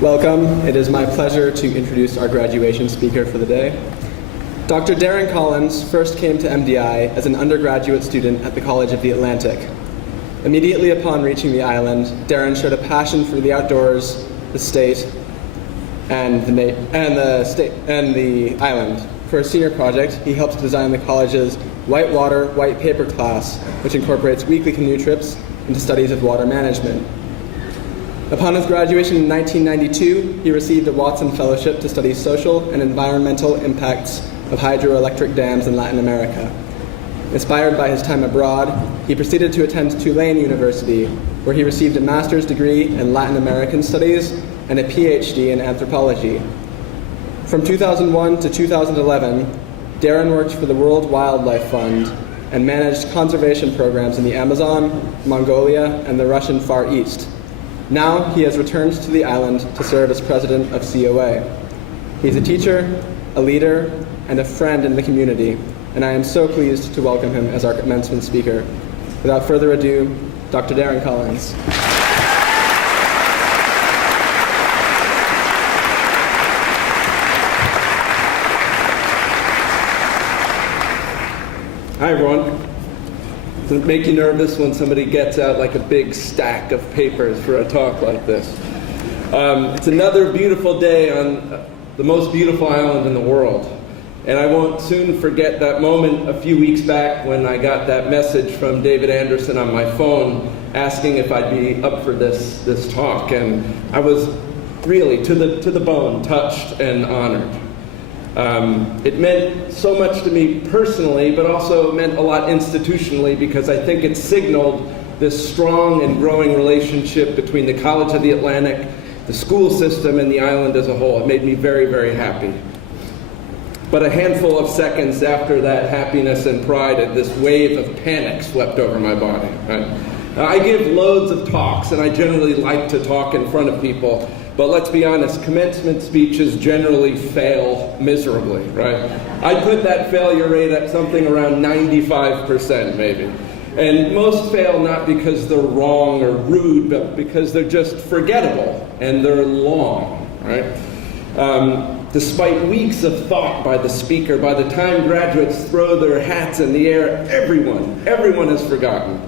Welcome. It is my pleasure to introduce our graduation speaker for the day. Dr. Darron Collins first came to MDI as an undergraduate student at the College of the Atlantic. Immediately upon reaching the island, Darron showed a passion for the outdoors, the state, and the island. For a senior project, he helped design the college's Whitewater White Paper class, which incorporates weekly canoe trips into studies of water management. Upon his graduation in 1992, he received a Watson Fellowship to study social and environmental impacts of hydroelectric dams in Latin America. Inspired by his time abroad, he proceeded to attend Tulane University, where he received a master's degree in Latin American Studies and a PhD in anthropology. From 2001 to 2011, Darron worked for the World Wildlife Fund and managed conservation programs in the Amazon, Mongolia, and the Russian Far East. Now he has returned to the island to serve as president of COA. He's a teacher, a leader, and a friend in the community, and I am so pleased to welcome him as our commencement speaker. Without further ado, Dr. Darron Collins. Hi, everyone. Does it make you nervous when somebody gets out like a big stack of papers for a talk like this? It's another beautiful day on the most beautiful island in the world. And I won't soon forget that moment a few weeks back when I got that message from David Anderson on my phone asking if I'd be up for this talk. And I was really to the bone touched and honored. It meant so much to me personally, but also meant a lot institutionally, because I think it signaled this strong and growing relationship between the College of the Atlantic, the school system, and the island as a whole. It made me very, very happy. But a handful of seconds after that happiness and pride, this wave of panic swept over my body. Right? I give loads of talks, and I generally like to talk in front of people. But let's be honest, commencement speeches generally fail miserably, right? I'd put that failure rate at something around 95% maybe. And most fail not because they're wrong or rude, but because they're just forgettable and they're long, right? Despite weeks of thought by the speaker, by the time graduates throw their hats in the air, everyone has forgotten.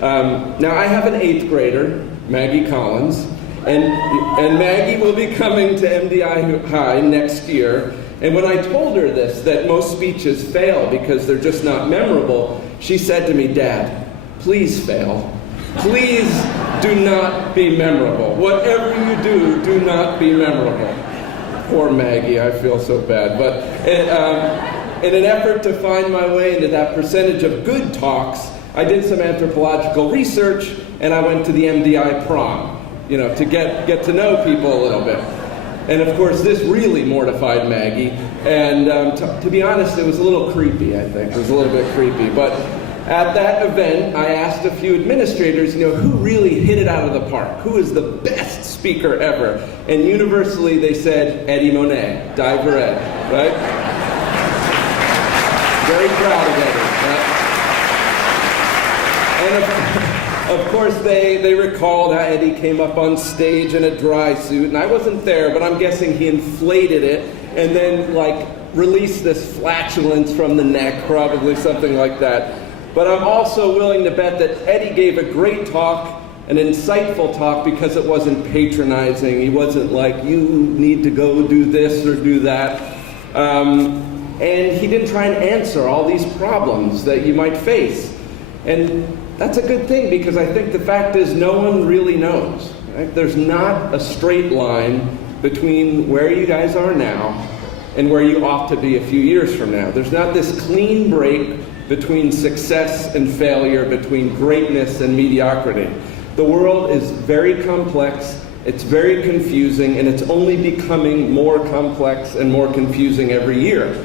Now I have an 8th grader, Maggie Collins, and Maggie will be coming to MDI High next year. And when I told her this, that most speeches fail because they're just not memorable, she said to me, "Dad, please fail. Please do not be memorable. Whatever you do, do not be memorable." Poor Maggie, I feel so bad. But in an effort to find my way into that percentage of good talks, I did some anthropological research, and I went to the MDI prom. To get to know people a little bit. And of course, this really mortified Maggie. And to be honest, it was a little creepy, I think. It was a little bit creepy. But at that event, I asked a few administrators, who really hit it out of the park? Who is the best speaker ever? And universally, they said, Eddie Monet, Diver Ed, right? Very proud of Eddie, right? And of course, they recalled how Eddie came up on stage in a dry suit, and I wasn't there, but I'm guessing he inflated it and then, released this flatulence from the neck, probably something like that. But I'm also willing to bet that Eddie gave a great talk, an insightful talk, because it wasn't patronizing. He wasn't like, you need to go do this or do that. And he didn't try and answer all these problems that you might face. And that's a good thing, because I think the fact is no one really knows. Right? There's not a straight line between where you guys are now and where you ought to be a few years from now. There's not this clean break between success and failure, between greatness and mediocrity. The world is very complex, it's very confusing, and it's only becoming more complex and more confusing every year.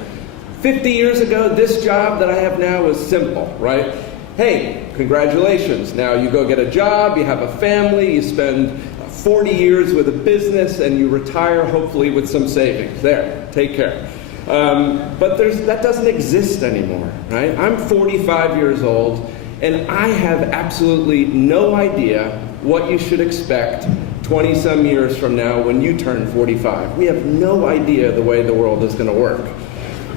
50 years ago, this job that I have now was simple, right? Hey, congratulations. Now you go get a job, you have a family, you spend 40 years with a business, and you retire hopefully with some savings. There, take care. But that doesn't exist anymore, right? I'm 45 years old, and I have absolutely no idea what you should expect 20 some years from now when you turn 45. We have no idea the way the world is going to work.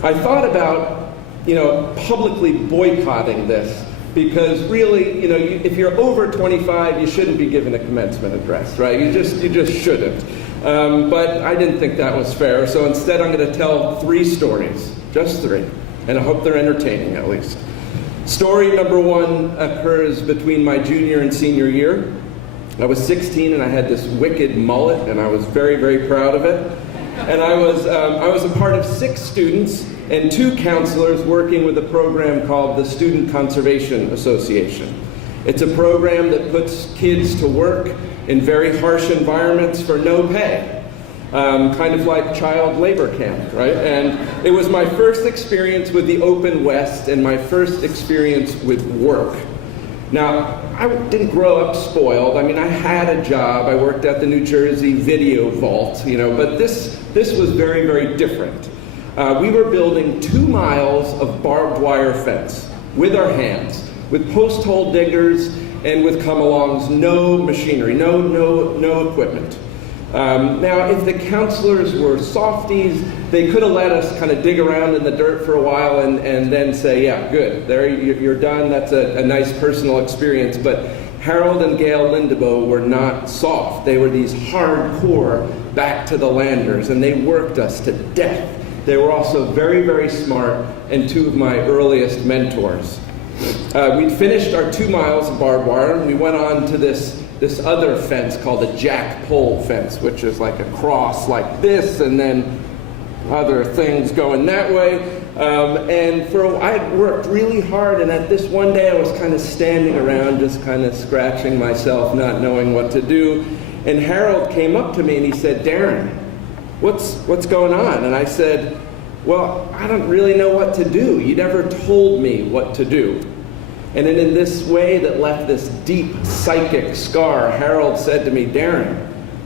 I thought about, publicly boycotting this, because really, if you're over 25, you shouldn't be given a commencement address, right? You just shouldn't. But I didn't think that was fair, so instead I'm going to tell 3 stories, just 3, and I hope they're entertaining at least. Story number 1 occurs between my junior and senior year. I was 16 and I had this wicked mullet, and I was very, very proud of it. And I was a part of 6 students and 2 counselors working with a program called the Student Conservation Association. It's a program that puts kids to work in very harsh environments for no pay, kind of like child labor camp, right? And it was my first experience with the Open West and my first experience with work. Now, I didn't grow up spoiled. I mean, I had a job. I worked at the New Jersey Video Vault, but this was very, very different. We were building 2 miles of barbed wire fence with our hands, with post hole diggers and with come-alongs, no machinery, no equipment. Now, if the counselors were softies, they could have let us kind of dig around in the dirt for a while and then say, yeah, good, there, you're done, that's a nice personal experience. But Harold and Gail Lindebo were not soft. They were these hardcore back to the landers, and they worked us to death. They were also very, very smart, and 2 of my earliest mentors. We'd finished our 2 miles of barbed wire, and we went on to this other fence called a jack pole fence, which is like a cross like this, and then other things going that way. And I had worked really hard, and at this one day I was kind of standing around, just kind of scratching myself, not knowing what to do. And Harold came up to me and he said, "Darron, what's going on?" And I said, "Well, I don't really know what to do. You never told me what to do." And then in this way that left this deep psychic scar, Harold said to me, "Darron,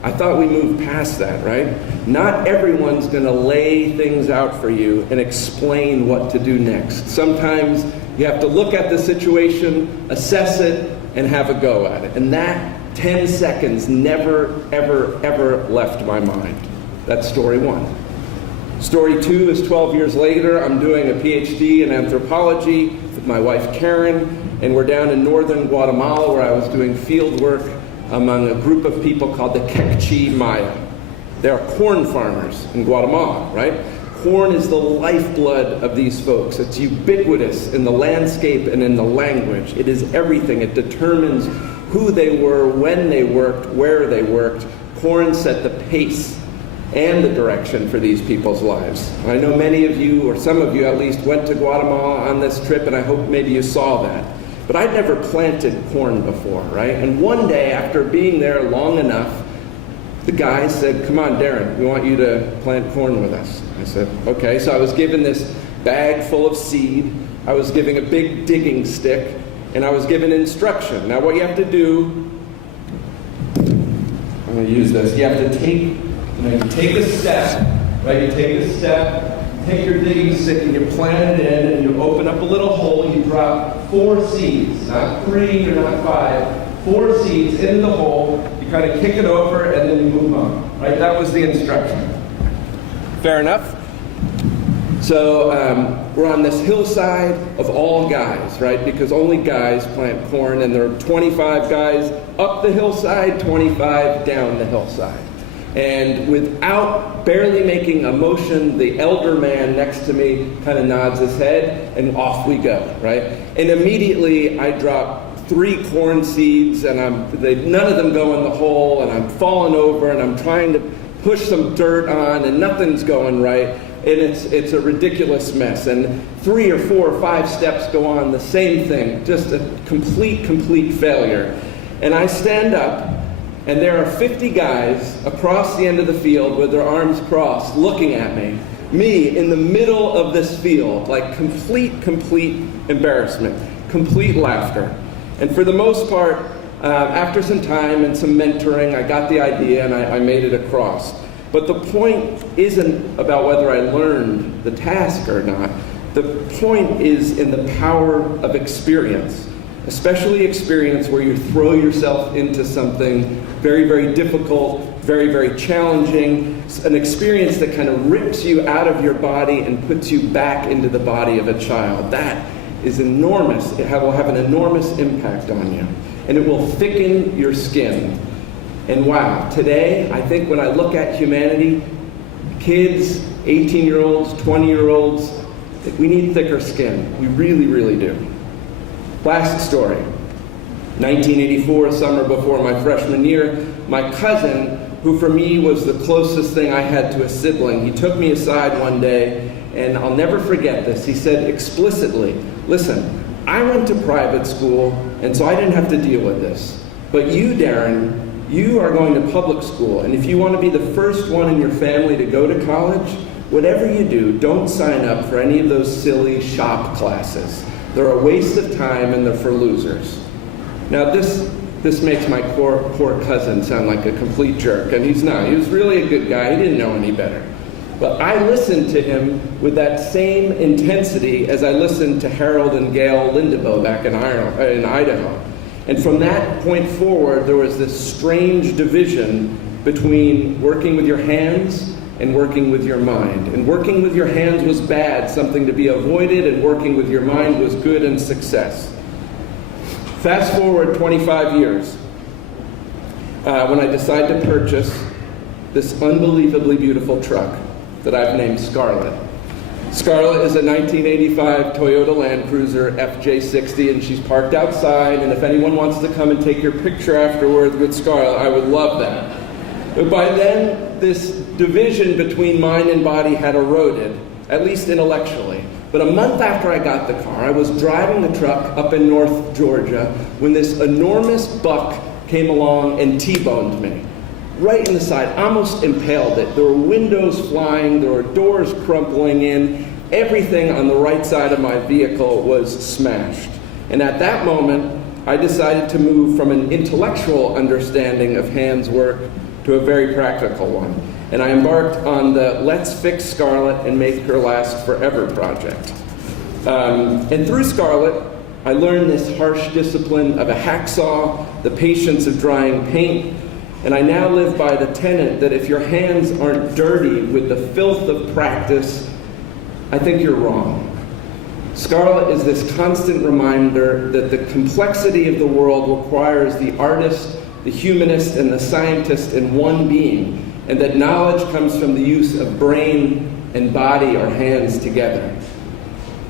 I thought we moved past that, right? Not everyone's going to lay things out for you and explain what to do next. Sometimes you have to look at the situation, assess it, and have a go at it." And that 10 seconds never, ever, ever left my mind. That's story 1. Story 2 is 12 years later. I'm doing a PhD in anthropology with my wife Karen, and we're down in northern Guatemala where I was doing field work among a group of people called the Kekchi Maya. They are corn farmers in Guatemala, right? Corn is the lifeblood of these folks. It's ubiquitous in the landscape and in the language. It is everything. It determines who they were, when they worked, where they worked. Corn set the pace and the direction for these people's lives. I know many of you, or some of you at least, went to Guatemala on this trip, and I hope maybe you saw that. But I'd never planted corn before, right? And one day, after being there long enough, the guy said, "Come on, Darron, we want you to plant corn with us." I said, okay. So I was given this bag full of seed. I was given a big digging stick, and I was given instruction. Now what you have to do, I'm going to use this, you have to take a step, right? You take a step, take your digging stick and you plant it in, and you open up a little hole, you drop 4 seeds, not 3 or not 5, 4 seeds into the hole, you kind of kick it over and then you move on, right? That was the instruction. Fair enough? So we're on this hillside of all guys, right? Because only guys plant corn, and there are 25 guys up the hillside, 25 down the hillside. And without barely making a motion, the elder man next to me kind of nods his head, and off we go, right? And immediately I drop 3 corn seeds, and none of them go in the hole, and I'm falling over, and I'm trying to push some dirt on, and nothing's going right. And it's a ridiculous mess. And 3 or 4 or 5 steps go on, the same thing, just a complete failure. And I stand up, and there are 50 guys across the end of the field with their arms crossed looking at me. Me in the middle of this field, like complete embarrassment, complete laughter. And for the most part, after some time and some mentoring, I got the idea and I made it across. But the point isn't about whether I learned the task or not. The point is in the power of experience. especially experience where you throw yourself into something very, very difficult, very, very challenging, an experience that kind of rips you out of your body and puts you back into the body of a child. That is enormous. It will have an enormous impact on you. And it will thicken your skin. And wow, today, I think when I look at humanity, kids, 18-year-olds, 20-year-olds, we need thicker skin. We really, really do. Last story. 1984, summer before my freshman year, my cousin, who for me was the closest thing I had to a sibling, he took me aside one day, and I'll never forget this. He said explicitly, listen, I went to private school, and so I didn't have to deal with this. But you, Darron, you are going to public school, and if you want to be the first one in your family to go to college, whatever you do, don't sign up for any of those silly shop classes. They're a waste of time and they're for losers. Now this makes my poor cousin sound like a complete jerk, and he's not. He was really a good guy. He didn't know any better. But I listened to him with that same intensity as I listened to Harold and Gail Lindebow back in Idaho. And from that point forward, there was this strange division between working with your hands and working with your mind. And working with your hands was bad, something to be avoided, and working with your mind was good and success. Fast forward 25 years, when I decided to purchase this unbelievably beautiful truck that I've named Scarlett. Scarlett is a 1985 Toyota Land Cruiser FJ60, and she's parked outside, and if anyone wants to come and take your picture afterward with Scarlett, I would love that. But by then, this division between mind and body had eroded, at least intellectually. But a month after I got the car, I was driving the truck up in North Georgia when this enormous buck came along and T-boned me. Right in the side, almost impaled it. There were windows flying, there were doors crumpling in. Everything on the right side of my vehicle was smashed. And at that moment, I decided to move from an intellectual understanding of hands work to a very practical one. And I embarked on the Let's Fix Scarlett and Make Her Last Forever project. And through Scarlett, I learned this harsh discipline of a hacksaw, the patience of drying paint, and I now live by the tenet that if your hands aren't dirty with the filth of practice, I think you're wrong. Scarlett is this constant reminder that the complexity of the world requires the artist, the humanist, and the scientist in one being, and that knowledge comes from the use of brain and body or hands together.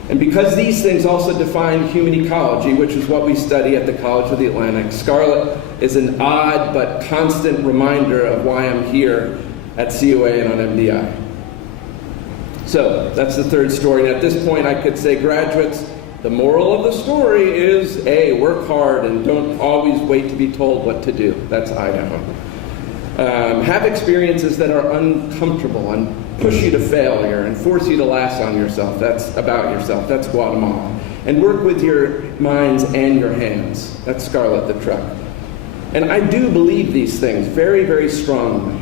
And because these things also define human ecology, which is what we study at the College of the Atlantic, Scarlett is an odd but constant reminder of why I'm here at COA and on MDI. So that's the third story. And at this point, I could say, graduates, the moral of the story is, A, work hard and don't always wait to be told what to do. That's Idaho. Have experiences that are uncomfortable and push you to failure and force you to laugh on yourself. That's about yourself. That's Guatemala. And work with your minds and your hands. That's Scarlett the truck. And I do believe these things very, very strongly.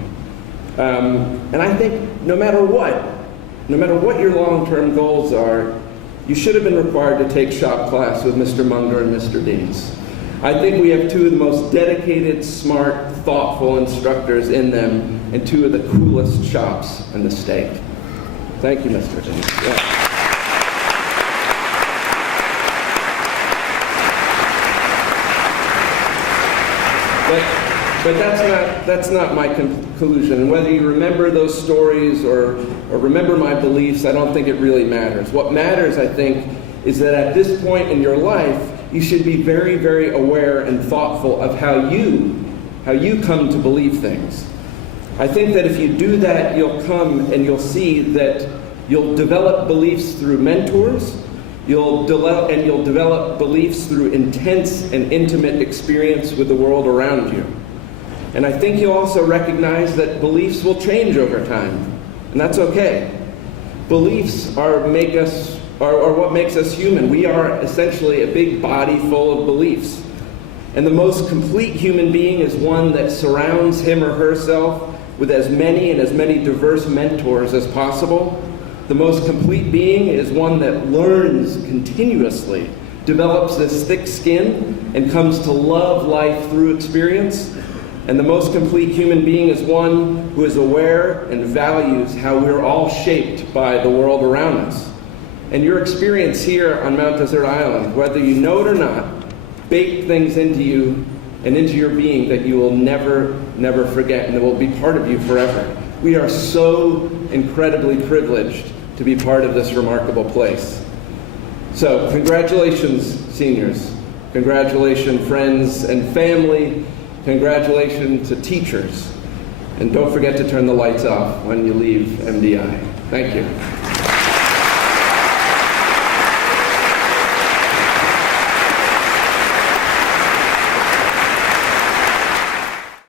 And I think no matter what your long-term goals are, you should have been required to take shop class with Mr. Munger and Mr. Deans. I think we have two of the most dedicated, smart, thoughtful instructors in them, and two of the coolest shops in the state. Thank you, Mr. Deans. Yeah. But that's not my conclusion. And whether you remember those stories or remember my beliefs, I don't think it really matters. What matters, I think, is that at this point in your life, you should be very, very aware and thoughtful of how you come to believe things. I think that if you do that, you'll come and you'll see that you'll develop beliefs through mentors, you'll develop beliefs through intense and intimate experience with the world around you. And I think you'll also recognize that beliefs will change over time, and that's okay. Beliefs are what makes us human. We are essentially a big body full of beliefs. And the most complete human being is one that surrounds him or herself with as many diverse mentors as possible. The most complete being is one that learns continuously develops this thick skin and comes to love life through experience. And the most complete human being is one who is aware and values how we're all shaped by the world around us. And your experience here on Mount Desert Island, whether you know it or not, baked things into you and into your being that you will never, never forget, and that will be part of you forever. We are so incredibly privileged to be part of this remarkable place. So, congratulations, seniors. Congratulations, friends and family. Congratulations to teachers. And don't forget to turn the lights off when you leave MDI. Thank you.